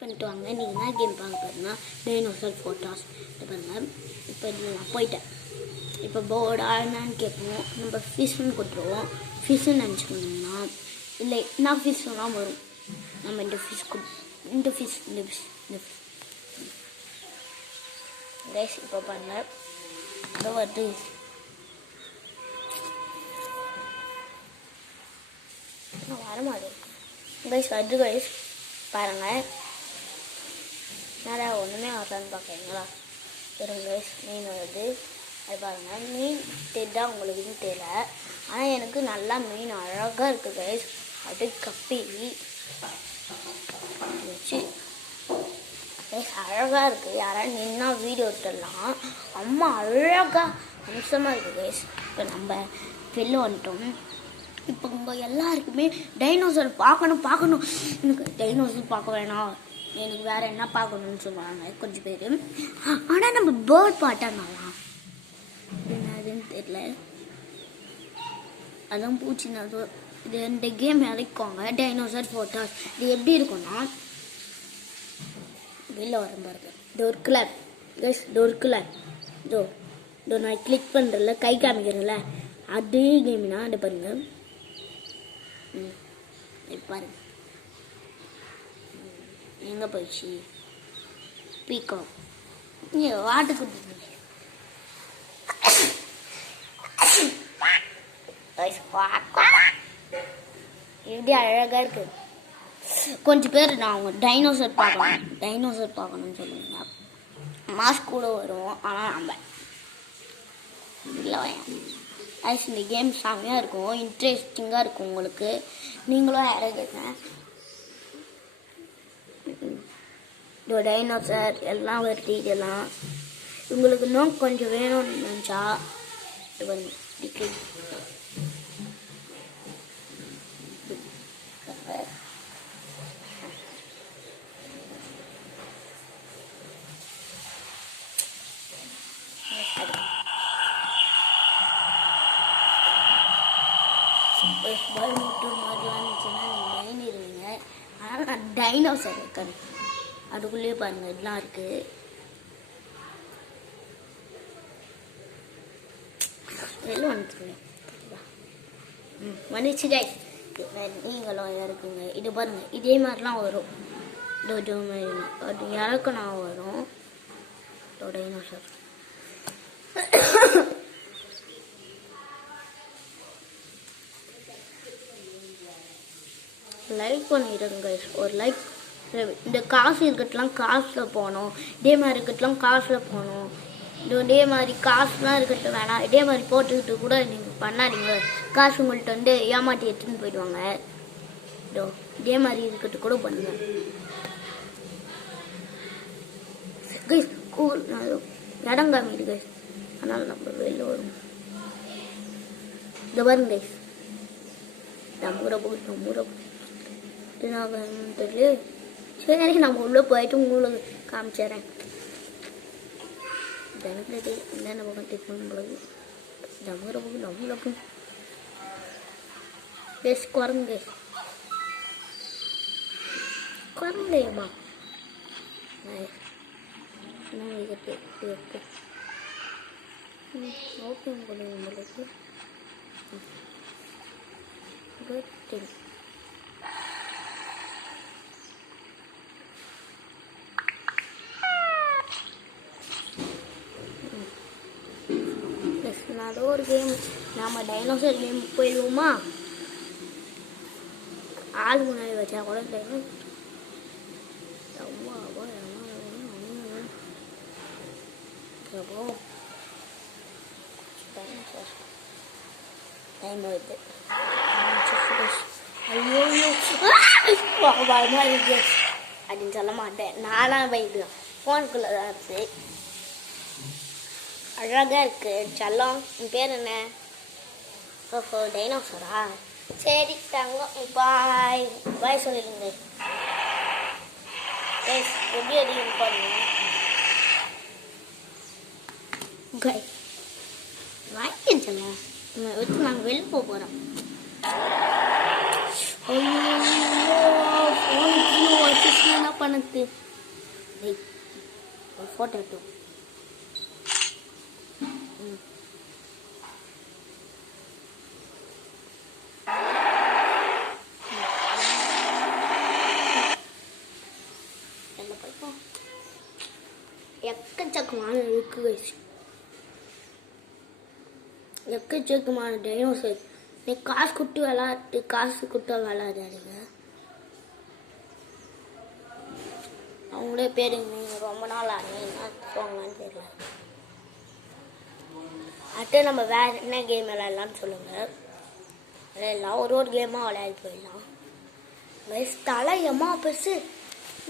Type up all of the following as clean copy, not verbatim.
பண்ணிட்டு வாங்க. நீங்கள் என்ன கேம் பார்க்க போகிறீங்கன்னா டைனோசர் ஃபோட்டோஸ். இது பாருங்கள், இப்போ இதில் நான் போயிட்டேன். இப்போ போர்டா என்னான்னு கேட்போம். நம்ம ஃபிஷ்ஷுன்னு கொடுத்துருவோம். ஃபிஷ்ஷுன்னு நினச்சிக்கணுங்கன்னா இல்லை என்ன ஃபிஷ்ஷுலாம் வரும். நம்ம இந்த ஃபிஷ் கைஸ் இப்போ பாருங்கள், அதை வருது. வரமாடு கைஸ், வருது கைஸ். பாருங்கள், நிறையா ஒன்றுமே வரலான்னு பார்க்குறீங்களா? இருங்க கைஸ், மீன் வருது. அது பாருங்கள், மீன் தெரிதா உங்களுக்கு தெரியல, ஆனால் எனக்கு நல்லா மீன் அழகாக இருக்குது கைஸ். அப்படியே கப்பி வச்சு கைஸ் அழகாக இருக்குது. யாராவது நின்னா வீடியோ எடுத்துடலாம். அம்மா அழகாக அம்சமாக இருக்குது கைஸ். இப்போ நம்ம வெளில வந்துட்டோம். இப்போ உங்க எல்லாருக்குமே டைனோசர் பார்க்கணும். எனக்கு டைனோசர் பார்க்க வேணாம், எனக்கு வேற என்ன பார்க்கணும்னு சொல்லுவாங்க கொஞ்சம் பேர். ஆனால் நம்ம பேர்ட் பார்த்தாங்களாம், என்னதுன்னு தெரியல. அதான் பூச்சினது. இது இந்த கேம் இறக்குவாங்க, டைனோசர் ஃபோட்டோஸ். இது எப்படி இருக்கும்னா, வெளில வர பாருங்க, door club guys, door club. இதோ நான் கிளிக் பண்ணுறல, கை காமிக்கிறேன்ல, அதே கேம்னா அது பாருங்க. பாருங்க எங்க போயிடுச்சு பீக்கோ. வாட்டுக்கு எப்படி அழகா இருக்கு. கொஞ்சம் பேர் நான் அவங்க டைனோசர் பார்க்கணும்னு சொல்லுவீங்க. மாஸ்க் கூட வரும், ஆனால் நம்ம இல்லை. ஐஸ் இந்த கேம் செம்மையாக இருக்கும், இன்ட்ரெஸ்டிங்காக இருக்கும் உங்களுக்கு. நீங்களும் இறங்குங்க. இந்த டைனோசர் எல்லாம் வருது. இதெல்லாம் உங்களுக்கு இன்னும் கொஞ்சம் வேணும்னு நினச்சா இது வந்து பால் மட்டும் மாதிரிலாம் இருந்துச்சுன்னா நீங்கள் பயந்துருவீங்க. ஆனால் நான் டைனோசர் இருக்கேன். அதுக்குள்ளேயே பாருங்கள் இதெல்லாம் இருக்குது. வெளில வந்துருவேன் வந்துச்சு கைஸ். நீங்களும் இறக்குங்க. இது பாருங்கள், இதே மாதிரிலாம் வரும். இது மாதிரி அது இறக்குனா வரும் டைனோசர். லைக் பண்ணிடுங்க, ஒரு லைக். இந்த காசு இருக்கட்டெலாம் காசில் போகணும், இதே மாதிரி இருக்கட்டெலாம் காசில் போகணும். இதே மாதிரி காசுலாம் இருக்கட்டும் வேணாம், இதே மாதிரி போட்டுக்கிட்டு கூட நீங்கள் பண்ணாதீங்க. காசு உங்கள்கிட்ட வந்து ஏமாட்டி எடுத்துன்னு போயிடுவாங்க. இதே மாதிரி இருக்கட்டு கூட பண்ணுங்க கைஸ். கூல் இடம் காமிடு கைஸ், அதனால் நம்ம வெளில வரும். இந்த பாருங்க கைஸ், நம்ம தெரியல. சரி, நம்ம உள்ளே போயிட்டு உங்களுக்கு காமிச்சிடுறேன். எனக்கு என்னென்ன பக்கம் டிக் பண்ணும்போது டம்முறப்போம் பேஸ் குரங்கு குரங்கையம்மா ஓப்பன் பண்ணுங்க உங்களுக்கு. அதோ ஒரு கேம், நம்ம டைனோசர் கேம் போயிடுவோமா? ஆள் முன்னாடி வச்சா கூட டைம் வருது. அப்படின்னு சொல்ல மாட்டேன், நானா வைக்கலாம். ஃபோனுக்குள்ளே தான் இருக்கு. அழகாக இருக்கு செல்லம். என் பேர் என்ன? ஓஹோ, டைனோசரா? சரி தங்கம், பாய் சொல்லிடுங்க. எப்படி அடிக்க பாருங்க. வாங்கிக்கேன் செல்லம், வச்சு நாங்கள் வெளில போக போகிறோம். ஐயோ, என்ன பண்ணது ஒரு ஃபோட்டோ எடுத்து எக்கச்சக்கமான இருக்கு எக்கச்சக்கமான டைனோசர். நீ காசு கொடுத்து விளாடாதீங்க. அவங்களே பேருங்க ரொம்ப நாள் ஆனீங்கன்னா போங்கன்னு தெரியல. அடுத்து நம்ம வேற என்ன கேம் விளையாடலாம்னு சொல்லுங்க. விளையாடலாம், ஒரு கேமாக விளையாடி போயிடலாம். கைஸ் தலை எம்மா பெருசு.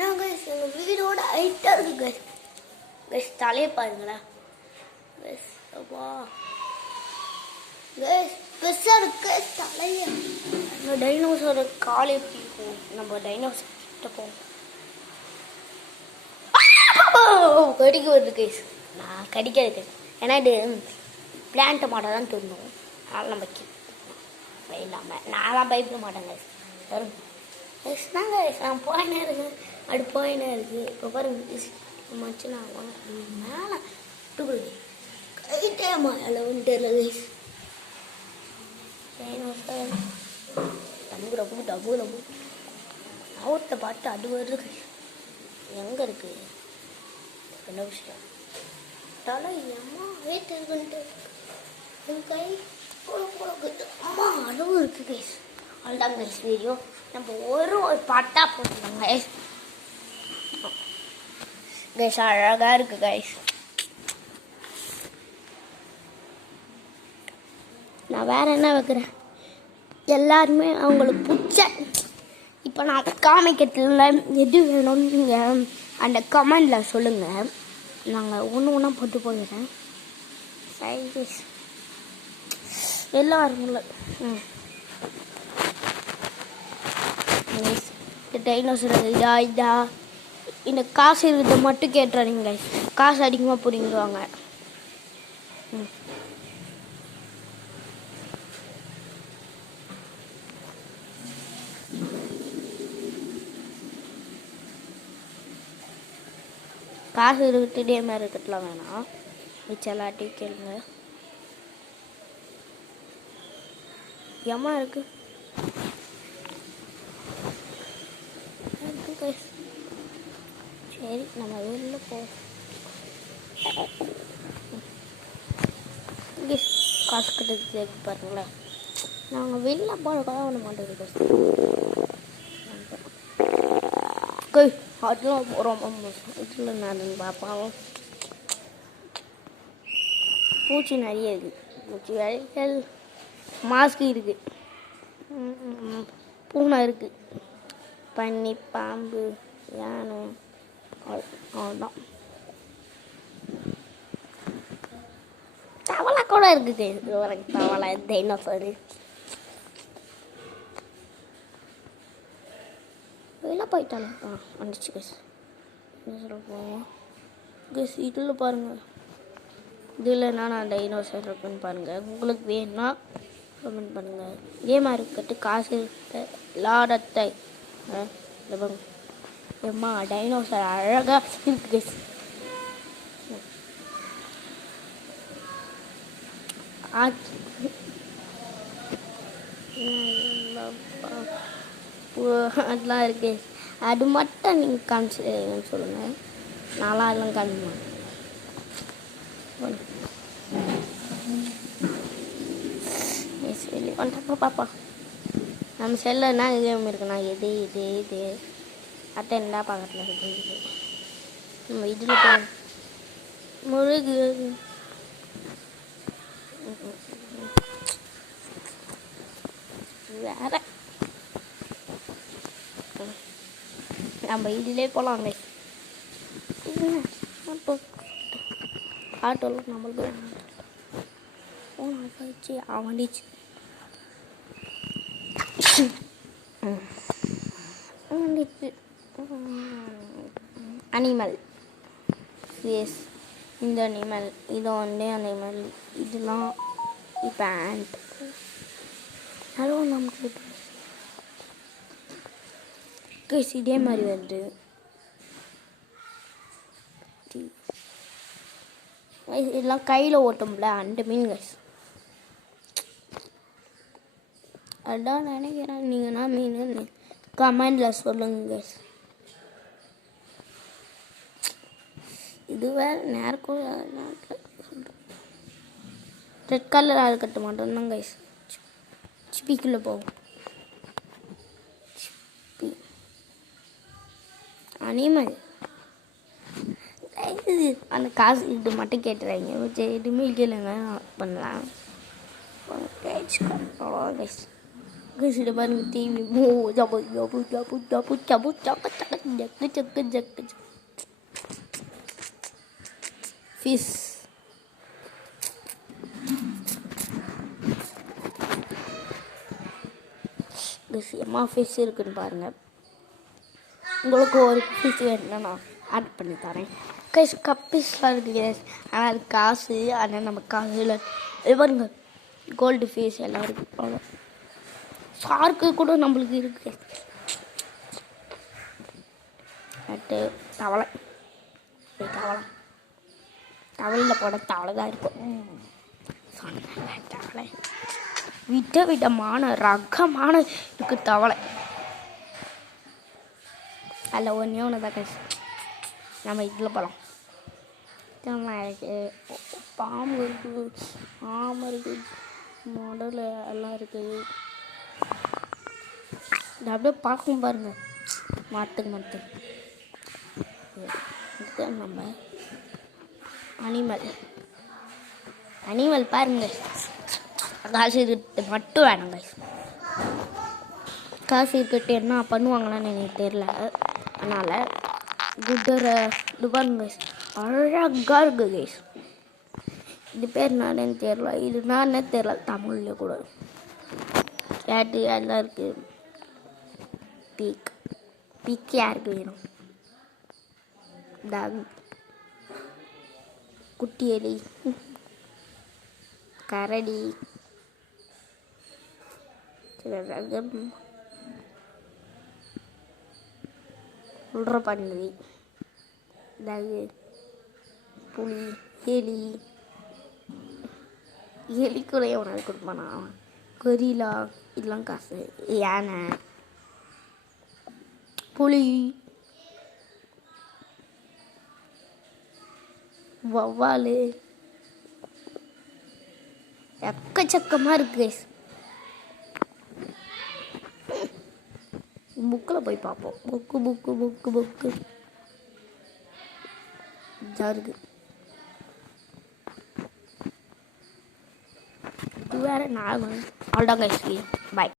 நான் கைஸ் எங்கள் வீடோட ஹைட்டாக இருக்கு கைஸ். கைஸ் தலையை பாருங்களேன் கைஸ். அப்பா கைஸ் பெருசாக இருக்கு தலைய. நம்ம டைனோசரோட கால் எப்படி இருக்கும்? நம்ம டைனோசர்கிட்ட போவோம். கடிக்க வருது கைஸ். நான் கடிக்காது ஏன்னா இது பிளான்ட்டை மாட்ட தான் தோணும். அதனால் நம்ம இல்லாமல் நான்லாம் பயப்பட மாட்டேன் கைஸ். வரும் கைஸ் தாங்க நான் போயினே இருக்கு. அப்படி போயினே இருக்குது. இப்போ பாருங்க மச்சு நான் மேலே கைட்டே அளவுன்னு தெரியல கைஸ். டபு டபு டபு டபு அவுட்டை பாட்டு அது வருது கைஸ். எங்கே இருக்குது என்ன விஷயம்? தலை அம்மா வெயிட் இருக்குன்ட்டு என் கை அம்மா அளவு இருக்கு கைஸ். அவ்வளோதான் கைஸ் வீடியோ. நம்ம ஒரு பாட்டாக போட்டுருந்தோம் கைஸ். கைஸ் அழகாக இருக்கு கைஸ். நான் வேற என்ன வைக்கிறேன்? எல்லாருமே அவங்களுக்கு பிடிச்ச இப்போ நான் காமிக்கிறதுல எது வேணும்னு நீங்கள் அந்த கமெண்டில் சொல்லுங்கள். நாங்கள் ஒன்றா போட்டு போயிடுறேன். சைஸ் எல்லாருங்கள டைனோசர் இதா இந்த காசு இருக்கிறத மட்டும் கேட்டுறாதீங்க. காசு அதிகமாக பிடிங்கிடுவாங்க. காசு இருக்கிட்டே மாதிரி இருக்கட்டுலாம் வேணாம். மிச்சம் எல்லாத்தையும் கேளுங்க. ஏமா இருக்கு சரி நம்ம வெளில போவோம். காசு கட்டுறது பாருங்களேன். நாங்கள் வெளில போகிறக்காக ஒன்று மாட்டேங்குது. அதெல்லாம் ரொம்ப இதில் நான் பார்ப்பாவும் பூச்சி நிறைய இருக்குது. பூச்சி வழிகள் மாஸ்க் இருக்குது, பூனை இருக்குது, பன்னி, பாம்பு, யானை, அவ்வளோதான். தவளை கூட இருக்குது. தவளை டைனோசரு வெளில போயிட்டாலும் வந்துச்சு கேஸ். என்ன சொல்ல போவோம் கேஸ். இதில் பாருங்கள், இதில் என்னென்ன டைனோசர் இருக்குன்னு பாருங்கள். உங்களுக்கு வேணும்னா கமெண்ட் பண்ணுங்கள். இதே மாதிரி இருக்கட்டு காசு லாடத்தை எம்மா டைனோசர் அழகாக இருக்கு கேஸ். அதெல்லாம் இருக்கு. அது மட்டும் நீங்கள் காமிச்சு சொல்லுங்கள். நான்லாம் அதெல்லாம் காமிப்பேன். சொல்லி வந்துட்டப்பா பாப்பா நம்ம செல்லில் என்ன கேம் இருக்குண்ணா இது அட்டை என்ன பக்கத்தில் இருக்குது. நம்ம இதில் போ முருகு வேற நம்ம இதிலே போகலாங்க. ஆட்டோவில் நம்மளுக்கு போச்சு அவண்டிச்சு. அனிமல் எஸ், இந்த அனிமல் இது வந்து அனிமல். இதெல்லாம் பேண்ட். ஹலோ நமக்கு கைஸ் இதே மாதிரி வருது. இதெல்லாம் கையில் ஓட்டும்ல அந்த மீன் கைஸ். அதான் நினைக்கிறேன். நீங்கள்னா மீன் கமெண்டில் சொல்லுங்க கைஸ். இது வேறு நேரக்கும் ரெட் கலர் ஆள் கட்ட மாட்டோம் கைஸ். சிப்பிக்குள்ளே போகும். சிப்பி அனிமல் அந்த காசு இது மட்டும் கேட்டுறாங்க. எதுவுமே இல்லைங்க பண்ணலாம். கைஸ் இது பாருங்க டிவி ஜப்பு ஜப்பு ஜப்பு ஜப்பு ஜப்பு ஜப்பு ஜக்கு ஜக்கு ஜக்கு ஃபிஷ். எம்மா ஃபிஷ் இருக்குன்னு பாருங்கள். உங்களுக்கு ஒரு ஃபிஷ் வேணும்னா நான் ஆட் பண்ணி தரேன் கைஸ். கப்பிஸ்லாம் இருக்குது கைஸ். ஆனால் அது காசு. ஆனால் நம்ம காசில் பாருங்க கோல்டு ஃபிஷ் எல்லாம் இருக்குது. அவ்வளோ ஷார்க்கு கூட நம்மளுக்கு இருக்குது. அடுத்து தவளை. தவளையில் போட தவளை தான் இருக்கும். தவளை விதவிதமான ரகமான இருக்கு தவளை. அதில் ஒன்று தான் கைஸ். நம்ம இதில் போகலாம். பாம்பு இருக்குது, ஆமை இருக்குது, மாடல் எல்லாம் இருக்குது. இது அப்படியே பார்க்கும் பாருங்க. மாட்டுக்கு இதுதான் நம்ம அனிமல் பாருங்க. காசு இருக்கிட்டு மட்டும் வேணும் கைஸ். காசு இருக்கிட்டு என்ன பண்ணுவாங்களான்னு எனக்கு தெரியல. அதனால் குதிரை இது பாருங்க கைஸ். அழகாக இருக்குது கைஸ். இது பேர் என்னன்னு தெரியல. இது நானே தெரியல. தமிழில் கூட கேட்டு எல்லாம் இருக்குது. பீக் யாருக்கு வேணும்? டாக், குட்டி எலி, கரடி, உள்ற பன்றி, புலி, எலி கூட எவனாவது கொடுப்பானா? கொரிலா இதெல்லாம் காசு. யானை, புலி, வவ்வால் எக்கச்சக்கமாக இருக்கு கைஸ். புக்கில் போய் பார்ப்போம். புக்கு ஜாருக்கு இது வேறு. நான் அவ்வளோதான் கைஸ். பாய்.